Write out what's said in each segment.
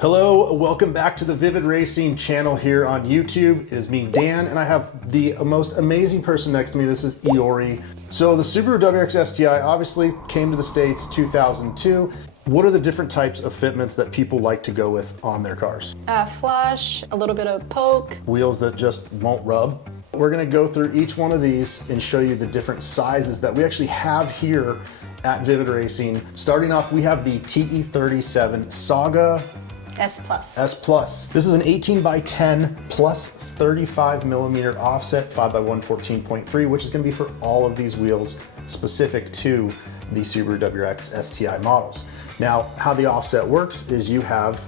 Hello, welcome back to the Vivid Racing channel here on YouTube. It is me, Dan, and I have the most amazing person next to me. This is Iori. So the Subaru WRX STI obviously came to the States 2002. What are the different types of fitments that people like to go with on their cars? Flush, a little bit of poke. Wheels that just won't rub. We're gonna go through each one of these and show you the different sizes that we actually have here at Vivid Racing. Starting off, we have the Te37 Saga S Plus. S Plus. This is an 18 by 10 plus 35 millimeter offset, 5 by 114.3, which is going to be for all of these wheels specific to the Subaru WRX STI models. Now, how the offset works is you have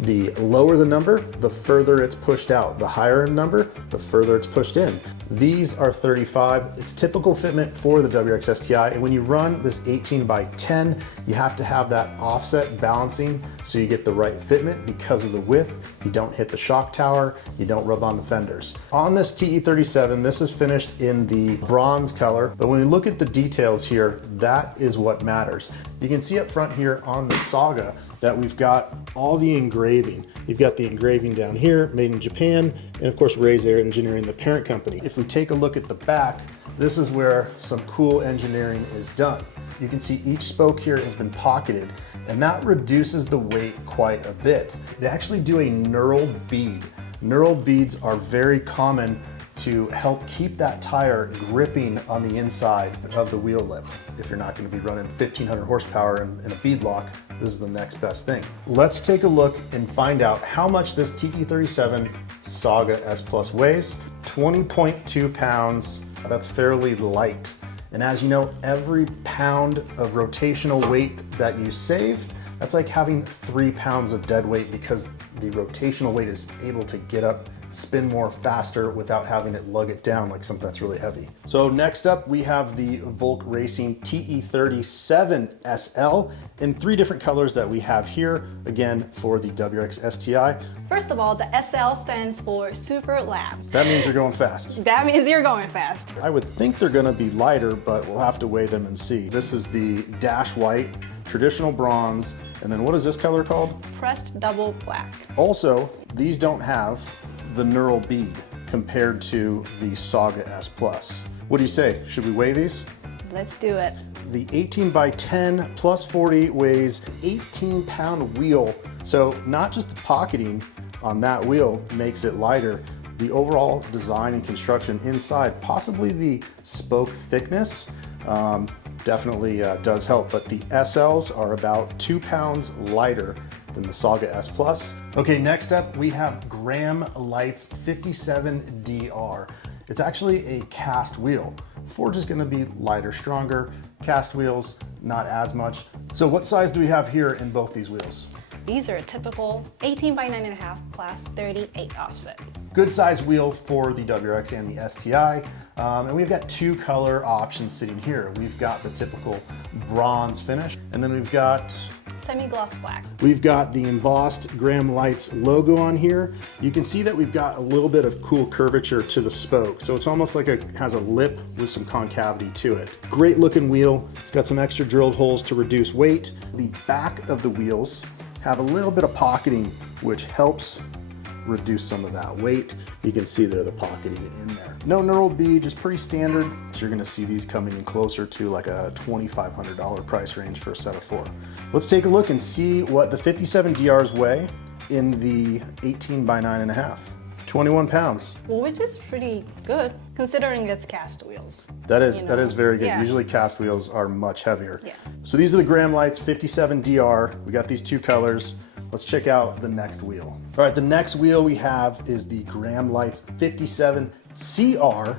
the lower the number, the further it's pushed out. The higher the number, the further it's pushed in. These are 35. It's typical fitment for the WRX STI. And when you run this 18 by 10, you have to have that offset balancing so you get the right fitment because of the width. You don't hit the shock tower, you don't rub on the fenders. On this Te37, this is finished in the bronze color, but when we look at the details here, that is what matters. You can see up front here on the Saga that we've got all the engraving. You've got the engraving down here, made in Japan, and of course Raise Air Engineering, the parent company. If we take a look at the back, this is where some cool engineering is done. You can see each spoke here has been pocketed, and that reduces the weight quite a bit. They actually do a knurled bead. Knurled beads are very common to help keep that tire gripping on the inside of the wheel lip. If you're not going to be running 1500 horsepower in a bead lock, this is the next best thing. Let's take a look and find out how much this Te37 Saga S Plus weighs. 20.2 pounds. That's fairly light. And as you know, every pound of rotational weight that you save, that's like having 3 pounds of dead weight because the rotational weight is able to get up, spin more faster without having it lug it down like something that's really heavy. So next up, we have the Volk Racing Te37 SL in 3 different colors that we have here, again, for the WRX STI. First of all, the SL stands for Super Lab. That means you're going fast. That means you're going fast. I would think they're gonna be lighter, but we'll have to weigh them and see. This is the dash white, traditional bronze, and then what is this color called? Pressed double black. Also, these don't have the knurl bead compared to the Saga S Plus. What do you say? Should we weigh these? Let's do it. The 18 by 10 plus 40 weighs 18-pound wheel. So not just the pocketing on that wheel makes it lighter, the overall design and construction inside, possibly the spoke thickness, definitely does help, but the SLs are about 2 pounds lighter than the Saga S Plus. Okay, next up we have Gramlights 57DR. It's actually a cast wheel. Forge is gonna be lighter, stronger. Cast wheels, not as much. So what size do we have here in both these wheels? These are a typical 18 by 9.5 class 38 offset. Good size wheel for the WRX and the STI. And we've got 2 color options sitting here. We've got the typical bronze finish, and then we've got Semi-gloss black. We've got the embossed Gramlights logo on here. You can see that we've got a little bit of cool curvature to the spoke. So it's almost like it has a lip with some concavity to it. Great looking wheel. It's got some extra drilled holes to reduce weight. The back of the wheels have a little bit of pocketing, which helps reduce some of that weight. You can see there the pocketing in there. No knurled bead, just pretty standard. So you're gonna see these coming in closer to like a $2,500 price range for a set of 4. Let's take a look and see what the 57DRs weigh in the 18 by 9.5. 21 pounds. Well, which is pretty good considering it's cast wheels. That is very good. Yeah. Usually cast wheels are much heavier. Yeah. So these are the Gramlights 57DR. We got these 2 colors. Let's check out the next wheel. All right, the next wheel we have is the Gramlights 57 CR,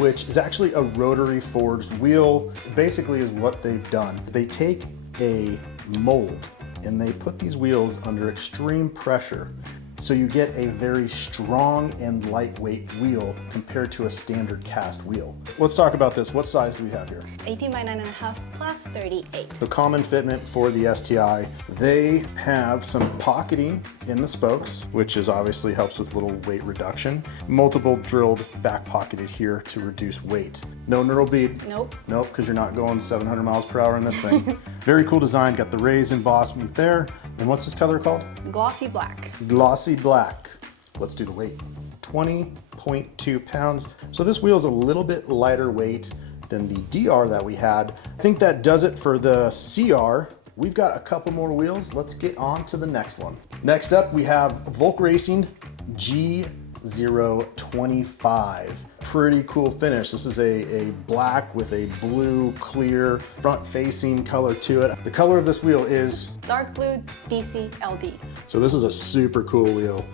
which is actually a rotary forged wheel. It basically is what they've done. They take a mold and they put these wheels under extreme pressure. So you get a very strong and lightweight wheel compared to a standard cast wheel. Let's talk about this. What size do we have here? 18 by 9.5 class 38. The common fitment for the STI, they have some pocketing in the spokes, which is obviously helps with little weight reduction. Multiple drilled back pocketed here to reduce weight. No knurl bead. Nope. Nope, because you're not going 700 miles per hour in this thing. Very cool design, got the raised embossment there. And what's this color called? Glossy black. Glossy black. Let's do the weight. 20.2 pounds. So this wheel is a little bit lighter weight than the DR that we had. I think that does it for the CR. We've got a couple more wheels. Let's get on to the next one. Next up, we have Volk Racing G025. Pretty cool finish. This is a black with a blue, clear, front-facing color to it. The color of this wheel is Dark blue DC LD. so this is a super cool wheel.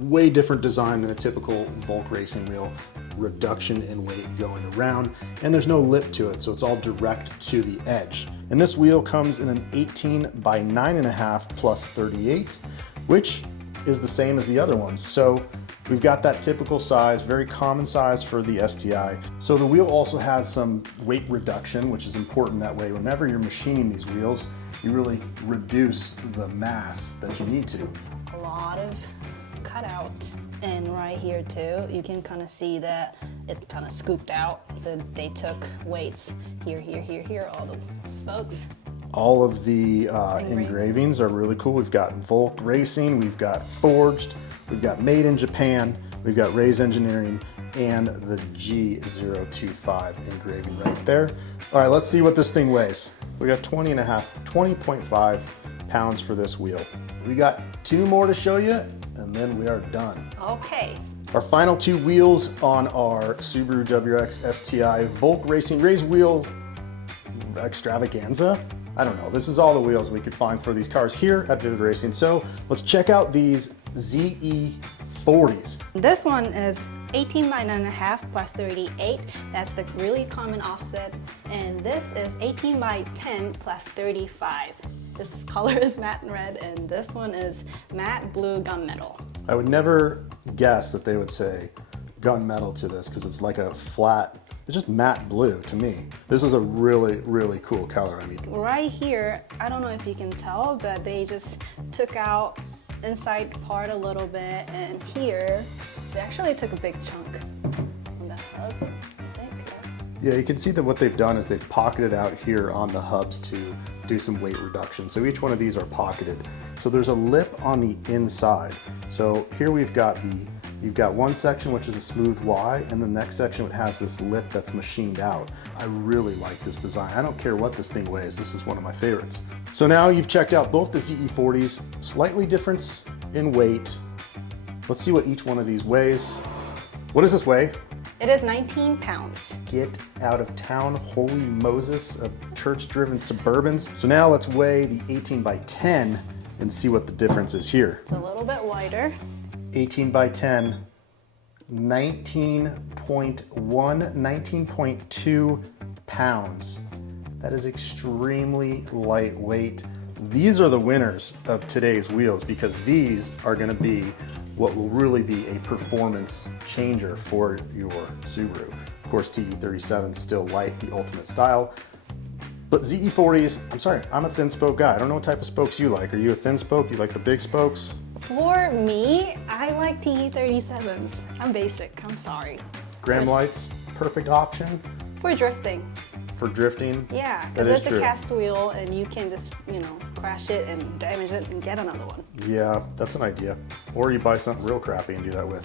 Way different design than a typical Volk Racing wheel. Reduction in weight going around, and there's no lip to it, so it's all direct to the edge. And this wheel comes in an 18 by 9.5 plus 38, which is the same as the other ones. So we've got that typical size, very common size for the STI. So the wheel also has some weight reduction, which is important that way. Whenever you're machining these wheels, you really reduce the mass that you need to. A lot of cutout, and right here too, you can kind of see that it kind of scooped out. So they took weights here, all the spokes. All of the engravings are really cool. We've got Volk Racing, we've got Forged, we've got Made in Japan, we've got Ray's Engineering, and the G025 engraving right there. All right, let's see what this thing weighs. We got 20.5 pounds for this wheel. We got two more to show you, and then we are done. Okay. Our final two wheels on our Subaru WRX STI Volk Racing Ray's Wheel Extravaganza. I don't know. This is all the wheels we could find for these cars here at Vivid Racing. So let's check out these ZE40s. This one is 18 by 9.5 plus 38. That's the really common offset. And this is 18 by 10 plus 35. This color is matte red, and this one is matte blue gunmetal. I would never guess that they would say gunmetal to this because it's like a flat, it's just matte blue to me. This is a really, really cool color. I mean, right here, I don't know if you can tell, but they just took out inside part a little bit, and here, they actually took a big chunk on the hub, I think. yeah, you can see that what they've done is they've pocketed out here on the hubs to do some weight reduction. So each one of these are pocketed. So there's a lip on the inside. So here you've got one section which is a smooth Y, and the next section has this lip that's machined out. I really like this design. I don't care what this thing weighs. This is one of my favorites. So now you've checked out both the ZE40s, slightly difference in weight. Let's see what each one of these weighs. What does this weigh? It is 19 pounds. Get out of town, holy Moses of church-driven Suburbans. So now let's weigh the 18 by 10 and see what the difference is here. It's a little bit wider. 18 by 10, 19.1, 19.2 pounds. That is extremely lightweight. These are the winners of today's wheels because these are gonna be what will really be a performance changer for your Subaru. Of course, Te37 is still light, the ultimate style. But ZE40s, I'm sorry, I'm a thin spoke guy. I don't know what type of spokes you like. Are you a thin spoke? You like the big spokes? For me, I like Te37s. I'm basic, I'm sorry. Gramlights, perfect option For drifting. for drifting. Yeah, That because is it's true. a cast wheel and you can just, crash it and damage it and get another one. Yeah, that's an idea. Or you buy something real crappy and do that with.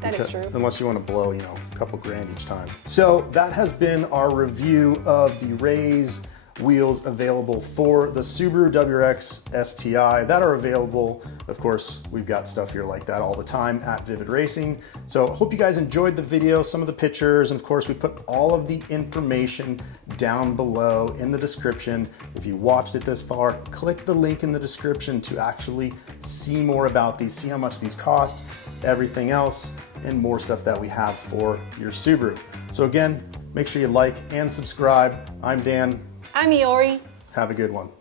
That is true. Unless you want to blow, a couple grand each time. So that has been our review of the Ray's wheels available for the Subaru WRX STI that are available. Of course, we've got stuff here like that all the time at Vivid Racing. So hope you guys enjoyed the video, some of the pictures, and of course we put all of the information down below in the description. If you watched it this far, click the link in the description to actually see more about these, see how much these cost, everything else, and more stuff that we have for your Subaru. So again, make sure you like and subscribe. I'm Dan. I'm Iori. Have a good one.